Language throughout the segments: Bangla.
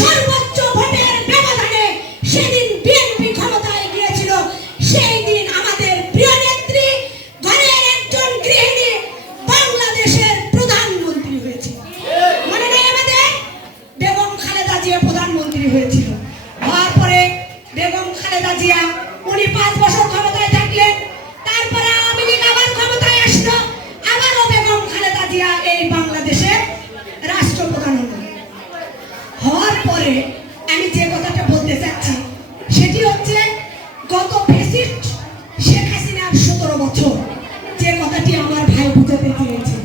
সর্বোচ্চ ভোটের ব্যবধানে সেদিন বিএনপি ক্ষমতায় গিয়েছিল। সেই দিন আমাদের প্রিয় নেত্রী ঘরের একজন গৃহিণী বাংলাদেশের প্রধানমন্ত্রী হয়েছিল। মনে নেই আমাদের? বেগম খালেদা জিয়া প্রধানমন্ত্রী হয়েছিল। হওয়ার পরে বেগম খালেদা জিয়া উনি 5 বছর ক্ষমতায় থাকলেন। তারপরে আওয়ামী লীগ আবার ক্ষমতায় আসলো। আবারও বেগম খালেদা জিয়া এই বাংলাদেশের রাষ্ট্রপ্রধান হলেন। হওয়ার পরে আমি যে কথাটা বলতে চাচ্ছি সেটি হচ্ছে গত ফ্যাসিস্ট শেখ হাসিনার 17 বছর যে কথাটি আমার ভাই বুঝাতে চেয়েছে।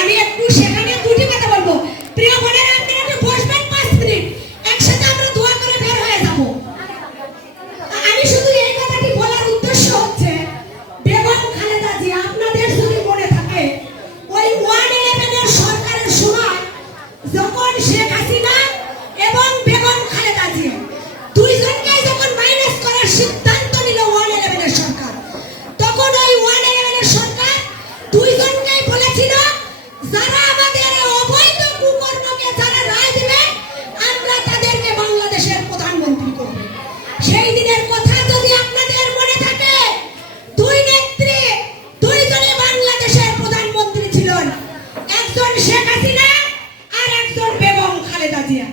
আমি একটু সেখানে দুটি কথা বলবো। প্রিয় বোনেরা, আপনারা একটু বসবেন 5 মিনিট, একসাথে আমরা দোয়া করে বের হয়ে যাব। আমি শুধু এই কথাটি বলার উদ্দেশ্য হচ্ছে বেগম খালেদা জিয়া, আপনাদের যদি মনে থাকে ওই 111 এর সরকারের সময় যখন শেখ হাসিনা এবং বেগম খালেদা জিয়া দুইজনকেই যখন মাইনাস করার সিদ্ধান্ত নিল 111 এর সরকার, তখন ওই 111 এর সরকার দুইজনকেই বলেছিল যারা আমাদের অবৈধ কুকর্মকে যারা রায় দিবে আমরা তাদেরকে বাংলাদেশের প্রধানমন্ত্রী করব। সেই দিনের কথা যদি আপনাদের মনে থাকে, দুই নেত্রী দুইজনে বাংলাদেশের প্রধানমন্ত্রী ছিলেন, একজন শেখ হাসিনা আর একজন বেগম খালেদা জিয়া।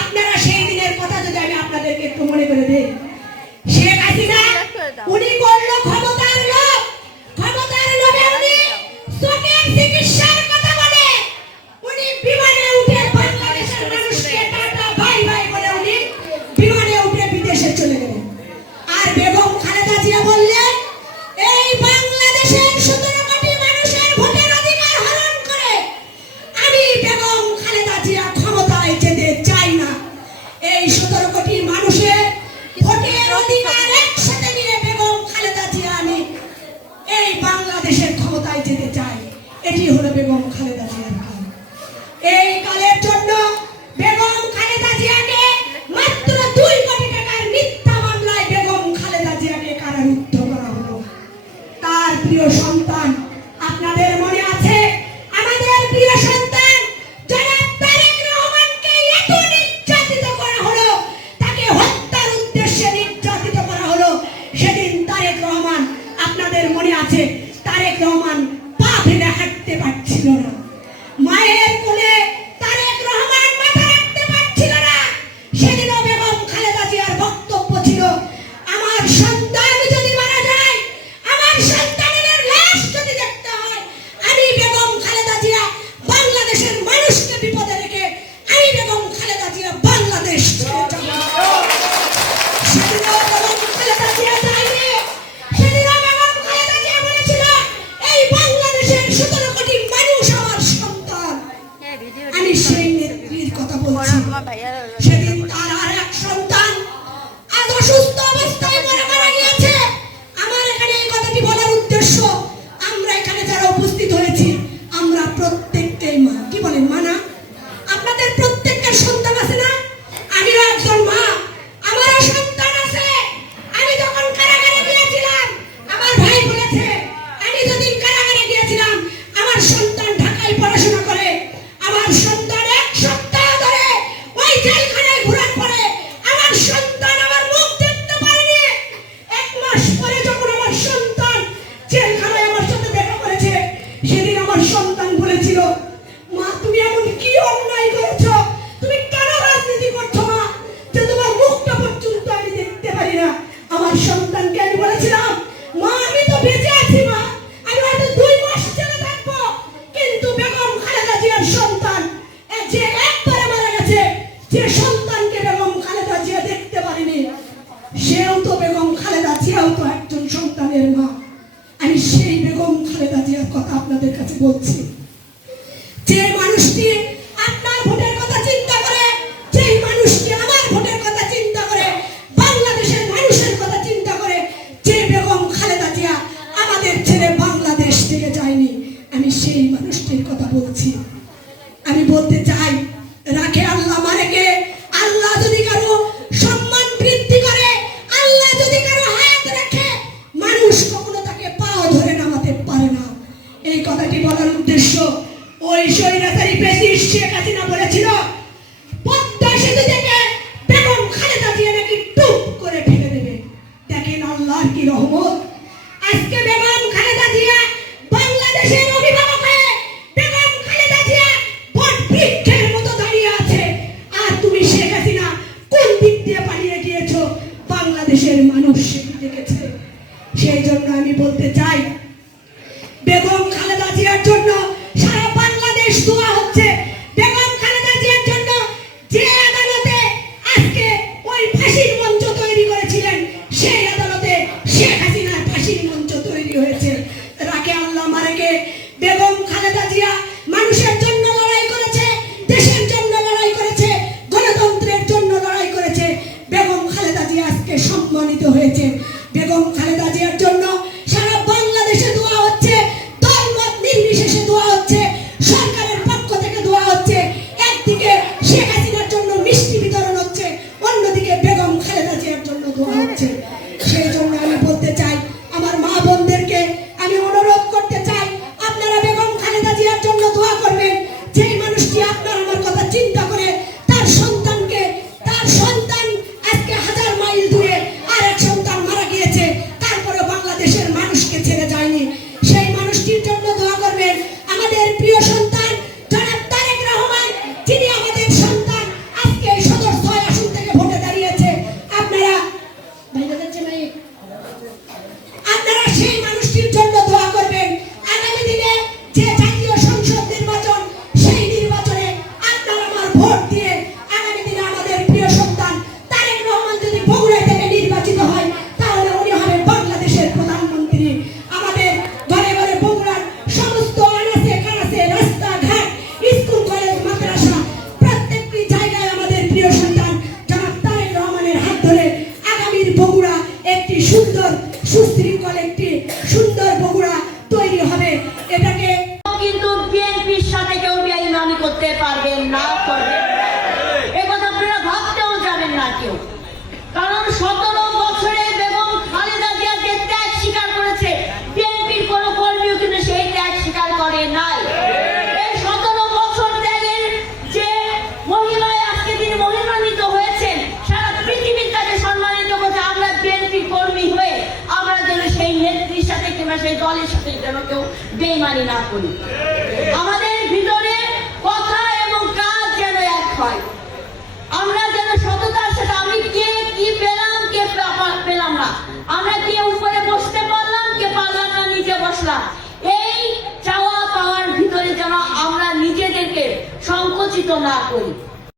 আপনারা সেই দিনের কথা যদি আমি আপনাদেরকে একটু মনে করে দেই, শেখ হাসিনা উনি করলো ক্ষমতার লোভ। ক্ষমতার লোভে উনি চোখের চিকিৎসার কথা বলে উনি বিমানে উঠে বাংলাদেশের মানুষকে টাটা বাই বাই বলে উনি বিমানে উঠে বিদেশে চলে গেলেন। আর বেগম খালেদা জিয়া বললেন এই বাংলাদেশের 17 কোটি মানুষের ভোটের অধিকার হরণ করে আমি বেগম খালেদা জিয়া ক্ষমতায় যেতে চাই না। এই 17 কোটি মানুষের ভোটের অধিকার একসাথে নিয়ে বেগম খালেদা জিয়া আমি এই বাংলাদেশের ক্ষমতায় যেতে চাই। এটি হলো বেগম খালেদা জিয়ার কাল। এই কালের জন্য বেগম খালেদা জিয়াকে মাত্র 2 কোটি টাকার মিথ্যা মামলায় বেগম খালেদা জিয়াকে কারারুদ্ধ করা হলো। তার প্রিয় সন্তান, আপনাদের মনে আছে আমাদের প্রিয় সন্তান জনাব তারেক রহমানকে এত নির্যাতিত করা হলো, তাকে হত্যার উদ্দেশ্যে নির্যাতিত করা হলো। সেদিন তারেক রহমান, আপনাদের মনে আছে, তারেক রহমান পা ফেলে হাঁটতে পারছিল না। মায়ের কোলে তারেক রহমান মাথা রাখতে পারছিল না। সেদিনও বেগম খালেদা জিয়ার বক্তব্য ছিল আমার সন্তান যদি মারা যায়, আমার সন্তানের লাশ যদি দেখতে হয়, আমি বেগম খালেদা জিয়া বাংলাদেশের মানুষকে বিপদে রেখে আমি বেগম খালেদা জিয়া বাংলাদেশ ছেড়ে যাব। সেদিনও বেগম খালেদা জিয়া যায়নি। সেদিনও বেগম খালেদা জিয়া বলেছিল এই বাংলাদেশের 17 কোটি মানুষ আমার সন্তান। আমি সেই নেত্রীর কথা বলছি। সেদিন তার আর এক সন্তান আজ অসুস্থ অবস্থায় মারা গিয়েছে। আমার এখানে এই কথাটি বলার উদ্দেশ্য, আমরা এখানে যারা উপস্থিত হয়েছি আমরা প্রত্যেকটাই মা। কি বলেন মা না? আপনাদের প্রত্যেকটা সন্তান আছে না? আমিও একজন মা, আমারও সন্তান আছে। আমি যখন কারাগারে গিয়েছিলাম আমার ভাই বলেছে আমি যেদিন কারাগারে গিয়েছিলাম আমার সন্তান ঢাকায় পড়াশোনা করে, আমার সন্তান 1 সপ্তাহ ধরে ওই জেলখানায় ঘোরার পরে আমার সন্তান আমার মুখ দেখতে পারেনি। 1 মাস পরে যখন আমার সন্তান জেলখানায় আমার সাথে দেখা করেছে, সেদিন আমার সন্তান বলেছিল মা তুমি এমন কি অন্যায় করেছো, তুমি কেন রাজনীতি করছো মা, যে তোমার মুখটা পর্যন্ত আমি দেখতে পারি না। আমার সন্তানকে আমি বলেছিলাম মা আমি তো বেঁচে আছি মা, আমি হয়তো 2 মাস জেলে থাকবো, কিন্তু বেগম খালেদা জিয়ার সন্তান যে একবারে মারা গেছে, যে সন্তানকে বেগম খালেদা জিয়া দেখতে পারেনি, সেও তো বেগম খালেদা জিয়াও তো একজন সন্তানের মা। আমি সেই বেগম খালেদা জিয়ার কথা আপনাদের কাছে বলছি, যে মানুষটি আপনার ভোটের কথা চিন্তা করে, যে মানুষটি আমার ভোটের কথা চিন্তা করে, বাংলাদেশের মানুষের কথা চিন্তা করে, যে বেগম খালেদা জিয়া আমাদের ছেড়ে বাংলাদেশ থেকে যায়নি, আমি সেই মানুষটির কথা বলছি। আমি বলতে চাই রাখে আল্লাহ মানে কে? আল্লাহ যদি কারো সম্মান বৃদ্ধি করে, আল্লাহ যদি কারো হায়াত রাখে, মানুষ কখনো তাকে পাও ধরে নামাতে পারে না। এই কথাটি বলার উদ্দেশ্য ওই স্বৈরাচারী ফ্যাসিস্ট শেখ হাসিনা বলেছিল পদ্মা সেতু থেকে বেগম খালেদা জিয়া নাকি টুপ করে ফেলে দেবে। দেখেন আল্লাহর কি রহমত, আজকে বেগম খালেদা জিয়া বাংলাদেশের অভিভাবক হয়ে বেগম খালেদা জিয়া বট বৃক্ষের মতো দাঁড়িয়ে আছে। আর তুমি শেখ হাসিনা কোন দিক দিয়ে পালিয়ে গিয়েছো বাংলাদেশের মানুষ সেটি দেখেছে। সেই জন্য আমি বলতে চাই, বেগম খালেদা জিয়ার জন্য সারা বাংলাদেশ দোয়া হচ্ছে। বেগম খালেদা জিয়ার জন্য যে আদালতে আজকে ওই ফাঁসির মঞ্চ তৈরি করেছিলেন, সেই আদালতে শেখ হাসিনার ফাঁসির মঞ্চ তৈরি হয়েছে। রাকে আল্লাহ মারেকে বেগম খালেদা জিয়া মানুষের জন্য লড়াই করেছে, দেশের জন্য লড়াই করেছে, গণতন্ত্রের জন্য লড়াই করেছে। বেগম খালেদা জিয়া আজকে সম্মানিত হয়েছে। বেগম খালেদা জিয়ার জন্য সারা বাংলাদেশে দোয়া হচ্ছে, দলমত নির্বিশেষে দোয়া হচ্ছে, সরকারের পক্ষ থেকে দোয়া হচ্ছে। একদিকে শেখ হাসিনার জন্য মিষ্টি বিতরণ হচ্ছে, অন্যদিকে বেগম খালেদা জিয়ার জন্য দোয়া হচ্ছে। সেই জন্য আমি বলতে চাই, আমার মা বোনদেরকে আমি অনুরোধ করতে চাই, আপনারা বেগম খালেদা জিয়ার জন্য দোয়া করবেন। যেই মানুষটি আপনার আমার কথা চিন্তা করে তার সন্তানকে, তার সন্তান আজকে 1000 মাইল দূরে আর এক সন্তান মারা গিয়েছে, তারপরে বাংলাদেশের মানুষকে ছেড়ে যায়নি, সেই মানুষটির জন্য দোয়া করবেন। আমাদের প্রিয় সন্তান জনাব তারেক রহমান, যিনি আমাদের সন্তান, আজকে এই সদর 6 আসন থেকে ভোটে দাঁড়িয়েছে। আপনারা আপনারা সেই মানুষটির জন্য দোয়া করবেন। আগামী দিনে যে জাতীয় সংসদ নির্বাচন, সেই নির্বাচনে আপনারা আমার ভোট দিয়ে আগামী দিনে আমাদের প্রিয় সন্তান তারেক রহমান যদি বগুড়া থেকে নির্বাচিত হয়, তাহলে উনি হবেন বাংলাদেশের প্রধানমন্ত্রী। আমাদের ঘরে ঘরে বগুড়ার সমস্ত আনাচে কানাচে রাস্তাঘাট, স্কুল কলেজ মাদ্রাসা প্রত্যেকটি জায়গায় আমাদের প্রিয় সন্তান জনাব তারেক রহমানের হাত ধরে আগামীর বগুড়া একটি সুন্দর সুশৃঙ্খল একটি সুন্দর বগুড়া তৈরি হবে। এটাকে কিন্তু বিএনপির সাথে কেউ বেইমানি করতে পারবেন না, করবেন না। এ কথা আপনারা ভাবতেও যাবেন না কেউ। কারণ 17 বছরে বেগম খালেদা জিয়া যে ত্যাগ স্বীকার করেছে, বিএনপির কোন কর্মীও কিন্তু সেই ত্যাগ স্বীকার করে নাই। এই 17 বছর ত্যাগের যে মহিমায় আজকে তিনি মহিমান্বিত হয়েছেন, সারা পৃথিবীর তাকে সম্মানিত করছে। আমরা বিএনপি কর্মী হয়ে আমরা যেন সেই নেত্রীর সাথে কিংবা সেই দলের সাথে যেন কেউ বেইমানি না করি। আমাদের ভিতরে কথা এবং কাজ যেন এক হয়। আমরা যেন সততার সাথে, আমি কে কি পেলাম, কে পেলাম না, আমরা কে উপরে বসতে পারলাম, কে পারলাম না, নিচে বসলাম, এই চাওয়া পাওয়ার ভিতরে যেন আমরা নিজেদেরকে সংকুচিত না করি।